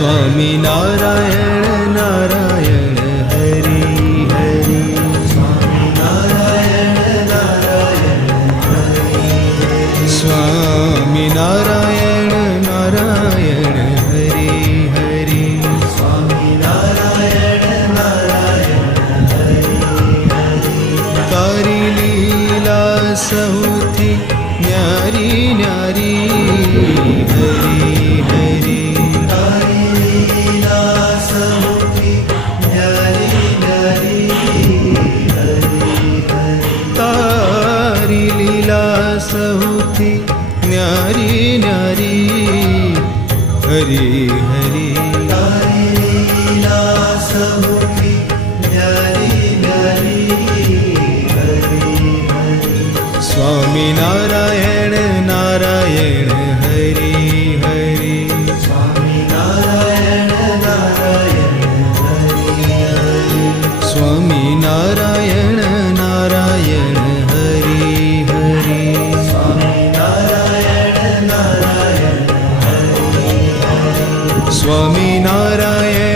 स्वामी नारायण नारायण हरि हरि स्वामी नारायण नारायण हरि स्वामी नारायण नारायण हरि हरि स्वामी नारायण नारायण हरि हरि तारी लीला सौथी न्यारी न्यारी हरि हरि सहुती न्यारी न्यारी हरि हरि तारी लीला सहुती न्यारी न्यारी हरि हरि स्वामी नारायण नारायण हरि हरि स्वामी नारायण नारायण हरि हरि स्वामी नारायण नारायण हरि हरि स्वामी नारायण